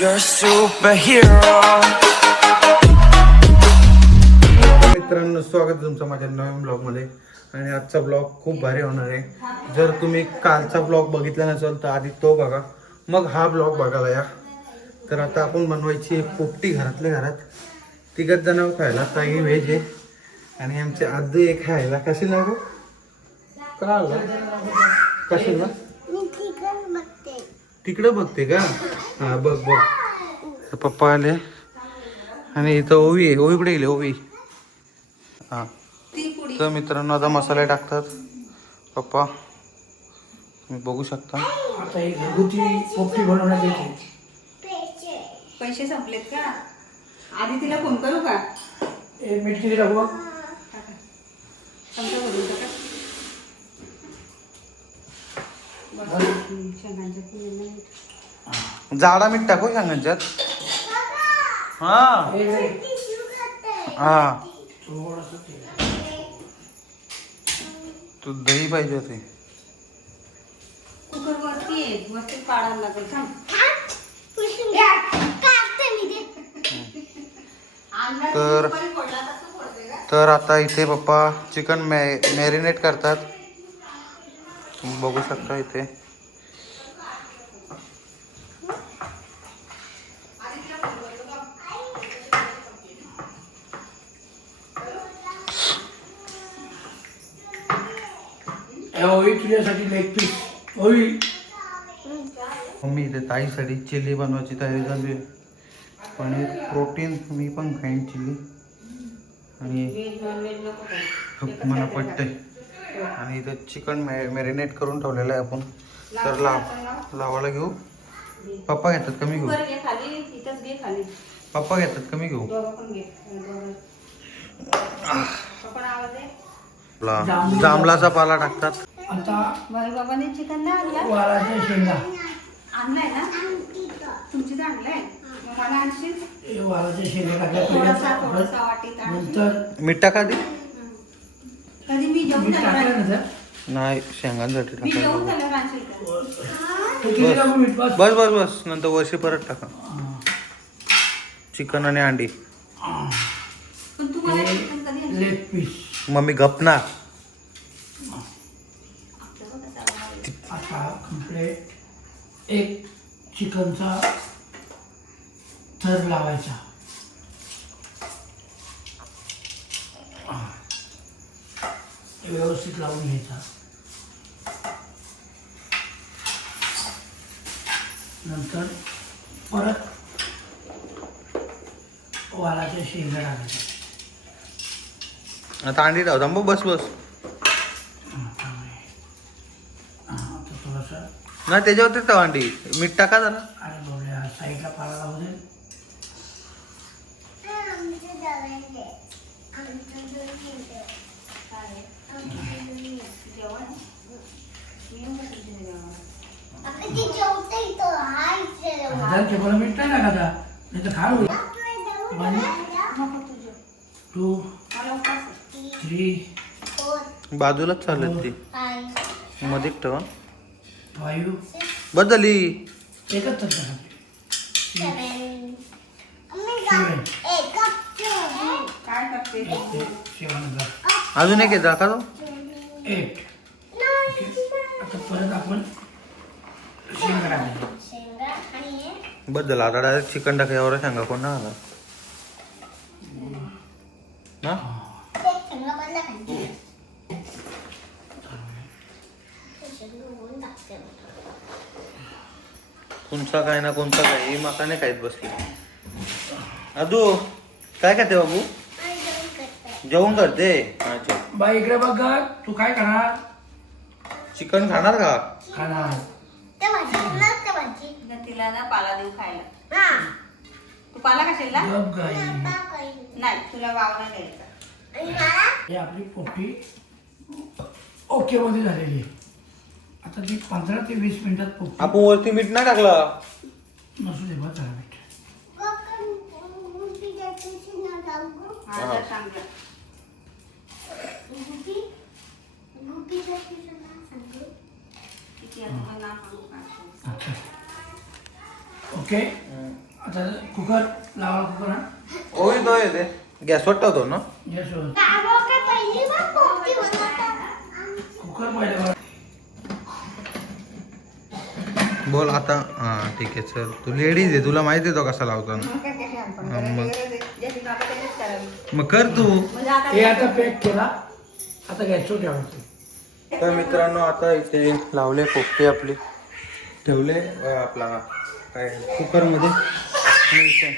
You're a superhero. मित्रांनो, स्वागत आहे तुमचं माझ्या नवीन ब्लॉगमध्ये. आणि आजचा ब्लॉग खूप भारी होणार आहे. जर तुम्ही कालचा ब्लॉग बघितला नसेल तर आधी तो बघा, मग हा ब्लॉग बघायला या. तर आता आपण बनवायची एक पोपटी घरातल्या घरात. तिघच जण खायला, काही व्हेज आहे आणि आमचे आधी एक खायला. कशी लागू का आलं कशी ना तिकडं बघते का? हा बघ बघ. तर पप्पा आले आणि इथं ओवी आहे. ओवी कुठे गेली? ओवी हा. तर मित्रांनो, आता मसाले टाकतात पप्पा, तुम्ही बघू शकता. आता एक घरगुती पोपटी बनवण्यात येते. पैसे संपलेत का? आधी तिला फोन करू का? एक मीठ किती टाकू? समजा भरून टाका. शेंगांच्या फुलांना जाडा मीठ टाकू सांगायच्यात. हा हा. थोडंसं तेल. तू दही पाहिजे होते. कुकर वरती आहे, वरती पाडायला लागेल. थांब. तर तर आता इथे पप्पा चिकन मॅरिनेट करतात. तुम्ही बघू शकता इथे. ओवी तुझ्यासाठी लेग पीस. ओवी मम्मी इथे ताईसाठी चिली बनवायची तयारी चालू आहे. पनीर प्रोटीन, मी पण खाईन चिली आणि व्हेज नॉनव्हेज नको खाऊ. खूप मला पटतंय. आणि इथं चिकन मॅरिनेट करून ठेवलेलं आहे आपण. तर लावायला घेऊ. पप्पा घेतात कमी घेऊ. कुकर घे खाली, इथंच घे खाली. पप्पा घेतात कमी घेऊ. दोघं पण घे. पप्पा आवाज आहे. जांभळाचा पाला टाकतात. आता बाई बाबाने चिकन नाही आणला? वालाच्या शेंगा. आणलाय ना तुमची? आणलाय मग मला आणशील? हे वालाच्या शेंगा थोडासा टाकल्या. वाटीत आणशील. नंतर मीठ टाका आधी. कधी मी जेवून मीठ झाल्यावर टाकल्यानंतर नाही, शेंगांसाठी मी टाकायला. जेवून झाल्यावर आणशील का? तो किती टाकू मीठ? बस. बस बस बस. नंतर वर्षी परत टाका चिकन आणि अंडी. पण तू मला चिकन कधी आणशील? Leg piece. मम्मी गपना. आता कम्प्लीट एक चिकनचा थर लावायचा. व्यवस्थित लावून घ्यायचा. नंतर परत वालाच्या शेंगा टाकायच्या. आता अंडी टाकू. थांब बस बस. आता थोडंसं नाही, त्याच्यावरती टाक अंडी. मीठ टाका जरा. आणि बघूया साईडला पाला लावू दे. मला मीठ नाही टाकायचा, नाही तर खाल होईल. 1 2 3 बाजूलाच चालत ती. मध्ये ठेवा. 5 बस झाली. एकच तर टाकायचे. काय करते? 7 अजून एक आहे दाखा तो. 8. आता परत आपण शेंगा टाकायचे. बस झालं. आता डायरेक्ट चिकन टाकायवर सांगा कोण ना आला ना. कोणचा काय ना कोणता काय, ही माका नाही खायत बसली. अदू काय खाते बाबू? जेवण करते. अच्छा, बाई इकडे बघ ग, तू काय खाणार? चिकन खाणार का? खाणार. तिला ना पाला देऊ खायला. तू पाला कशाला? गप गाई. नाही, तुला वावणा द्यायचा. हे आपली पोपटी ओके मध्ये झालेली आहे. आता ती 15 ते 20 मिनिटात पोपटी आपण वरती मीठ नाही टाकला. नसू दे बघ जरा मीठ. हा जर सांगलं. किती आता मला नाव सांगू का? अच्छा. ओके आता कुकर लावा कुकर हा ओही तो येते गॅसवर ठेवतो ना गॅसवर कुकर पहिले बघा. बोल आता हा ठीक आहे चल तू लेडीज आहे तुला माहिती आहे तो कसा लावतो मग कर तू हे आता पॅक केला आता गॅसवर ठेवायचं. तर मित्रांनो आता इथे लावले पोपटी आपली ठेवले आपला काय कुकरमध्ये आणि इथे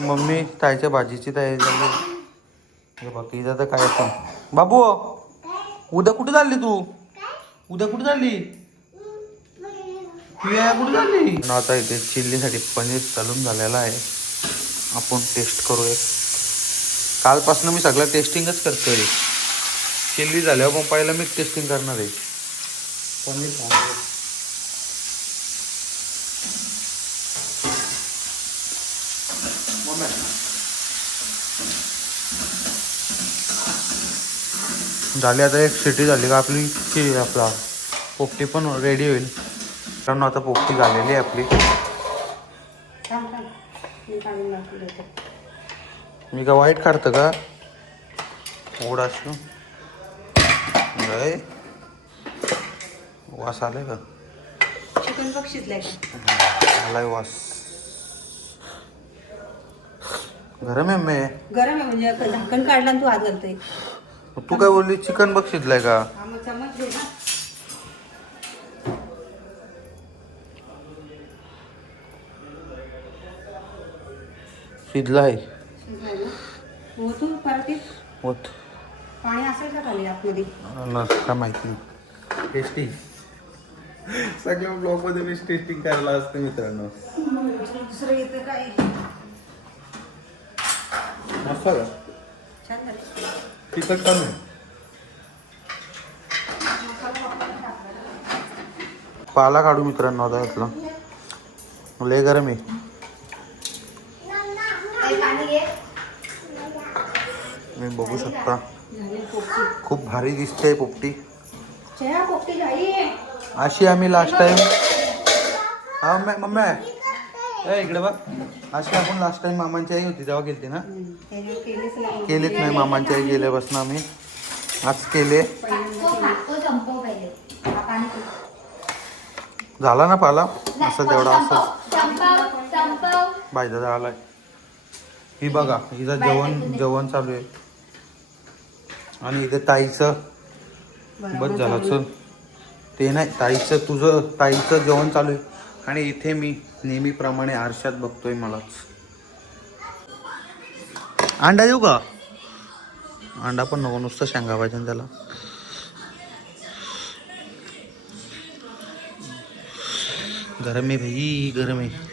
मम्मी ताईच्या भाजीची तयारी झाली बाकी इथं तर काय पण बाबू उद्या कुठे चालली तू उद्या कुठे चालली कुठे चालली आता इथे चिल्लीसाठी पनीर चालून झालेला आहे आपण टेस्ट करूया कालपासून मी सगळं टेस्टिंगच करतोय चिल्ली झाल्यावर पण पहिला मी टेस्टिंग करणार आहे पनीर झाली आता एक सिटी झाली का आपली आपला पोपटी पण रेडी होईल कारण आता पोपटी झालेली आहे आपली मी का वाईट काढतं का ओढ असं वास आलाय का चिकन बघ शिजलाय आलाय वास गरम आहे मे गरम आहे म्हणजे झाकण काढला आणि तू हात घालतोय तू काय बोलली चिकन बघ शिजलाय का हा मग चमच घे ना शिजला आहे शिजलाय ना हो तू परत होत पाणी असेल का खाली आतमध्ये काय माहिती टेस्टी सगळ्या ब्लॉग मध्ये मी टेस्टिंग करायला असते मित्रांनो दुसरं येतं काय मस्त का छान झालं तिखट कमी आहे पाला काढू मित्रांनो आता यातलं लय गरम आहे मी बघू शकता खूप भारी दिसते पोपटी चहा पोपटी झाली अशी आम्ही लास्ट टाइम हा मम्मी ए इकडे बघ अशी आपण लास्ट टाइम मामांची आई होती तेव्हा गेलती ना केलीच नाही मामांची आई गेल्यापासून आम्ही आज केले झाला ना पाला असं तेवढा असं बायदा झालाय ही बघा हिचं जेवण चालू आहे आणि इथे ताईचं बस झालं चल ते नाही ताईचं जेवण चालू आहे आणि इथे मी नेहमीप्रमाणे आरशात बघतोय मलाच अंडा देऊ का अंडा पण नको नुसतं शेंगा पाहिजे ना त्याला गरम आहे भाई गरम आहे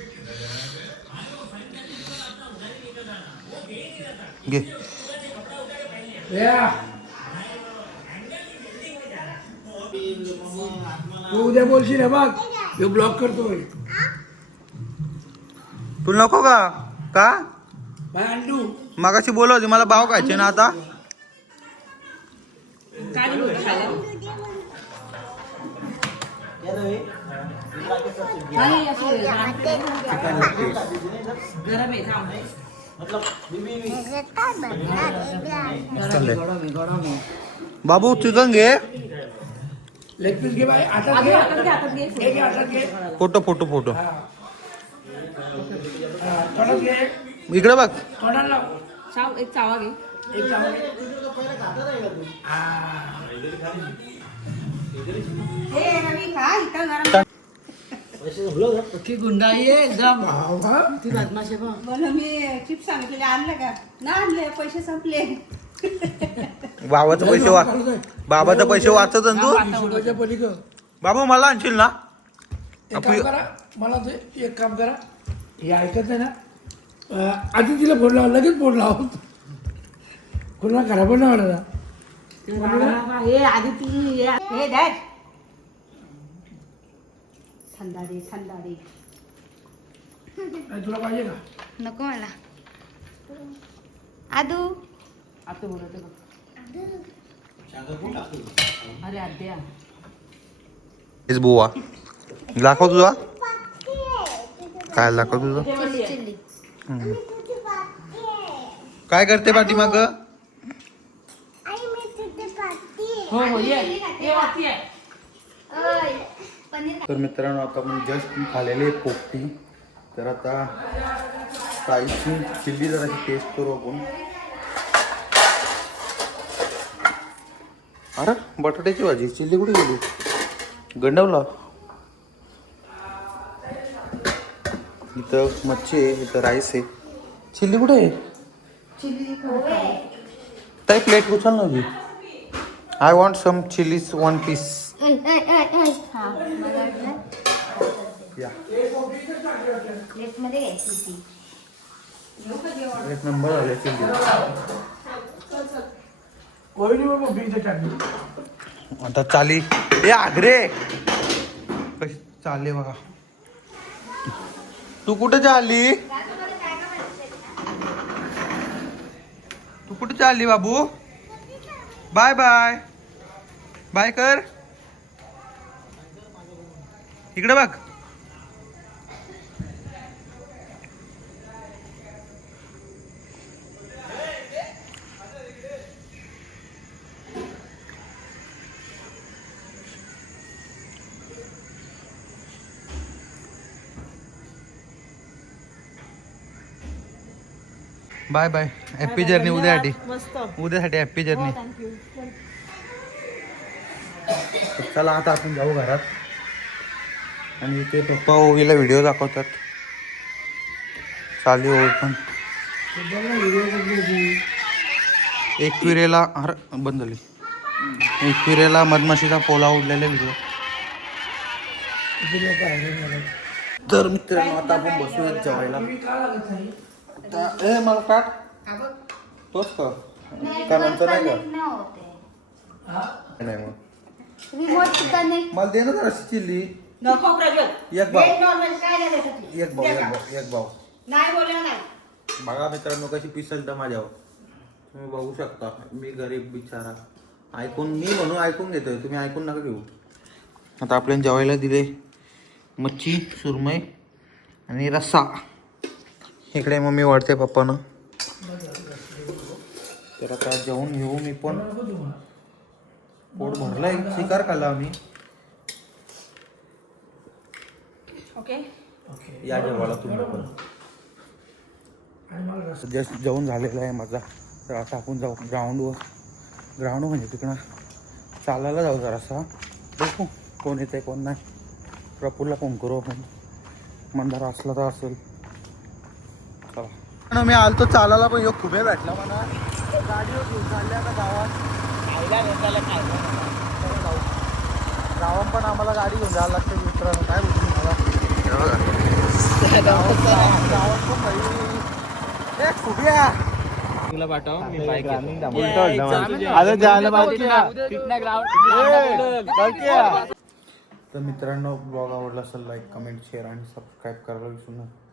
घे तू उद्या बोलशील ना बघ तो ब्लॉक करतोय तुला नको का का अंडू मगाशी बोलत होती मला भाव खायचे ना आता बाबू चिकन घे लेग पीस घे बाई आता घे फोटो फोटो फोटो थोडं घे इकडे बघ थोडा लाव एक चावा घे एक चावल रवी खा इथं गरम गुंडाई एकदम बोल मी चिप्स सांगितलेले आणले का ना आणले पैसे संपले बाबाचे पैसे वाचत ना तू हिशोबाच्या पलीकडं बाबा मला आणशील ना एक काम करा मला ते एक काम करा हे ऐकत नाही ना आधी तिला फोन लावा लगेच फोन लावा कोणाला खराब नाही वाटत हे आधी तुम्ही हे डॅड थंडाडी तुला पाहिजे का नको मला आदू आता बोलते अरे आद्या बुवा दाखव तुझा काय दाखव तुझं काय करते पाठीमाग तर मित्रांनो आता आपण जस्ट खालेले पोपटी तर आता स्पायसी चिल्ली जराची टेस्ट करू आपण अरे बटाट्याची भाजी चिल्ली कुठे गेली गंडवला इथं मच्छी आहे इथं राईस आहे चिल्ली कुठे आहे ताई प्लेट उचल ना जी I want some chillies 1 piece या एक नंबर आले चिल्ली आता चाली ए आग्रे कशी चालले बघा तू कुठे चालली तू कुठे चालली बाबू बाय बाय बाय कर इकडे बघ बाय बाय हॅपी जर्नी उद्यासाठी उद्यासाठी हॅपी जर्नी चला आता आपण जाऊ घरात आणि ते पप्पा ओवीला व्हिडिओ दाखवतात चालू ओवी पण एकविरेला बंद झाली एकविरेला मधमाशीचा पोला उडलेला व्हिडिओ तर मित्रांनो आता आपण बसूयात जेवायला ए मला काट तोच का नंतर नाही का नाही मग मला दे ना जरा चिल्ली एक भाऊ बघा मित्रांनो कशी पिसल तर माझ्यावर तुम्ही बघू शकता मी गरीब बिचारा ऐकून मी म्हणून ऐकून घेतोय तुम्ही ऐकून नका घेऊ आता आपल्याला जेवायला दिले मच्छी सुरमई आणि रस्सा इकडे मम्मी वाढते पप्पानं तर आता जेवून घेऊ मी पण पोट भरलाय शिकार खाल्ला आम्ही या जेवायला तुम्ही पण जस्ट जेवण झालेलं आहे माझा तर आता आपण जाऊ ग्राउंड म्हणजे तिकडं चालायला जाऊ जरासा बघू कोण येते कोण नाही प्रफुल्ला फोन करू आपण मंदार असला तर असेल चला मी आलतो चालायला पण योग खूपे भेटला मला गाडीवर घेऊन चालले आता गावात गावात पण आम्हाला गाडी घेऊन जायला लागते मित्रांनो काय तर मित्रांनो ब्लॉग आवडला असेल लाईक कमेंट शेअर आणि सबस्क्राईब करायला विसरू नका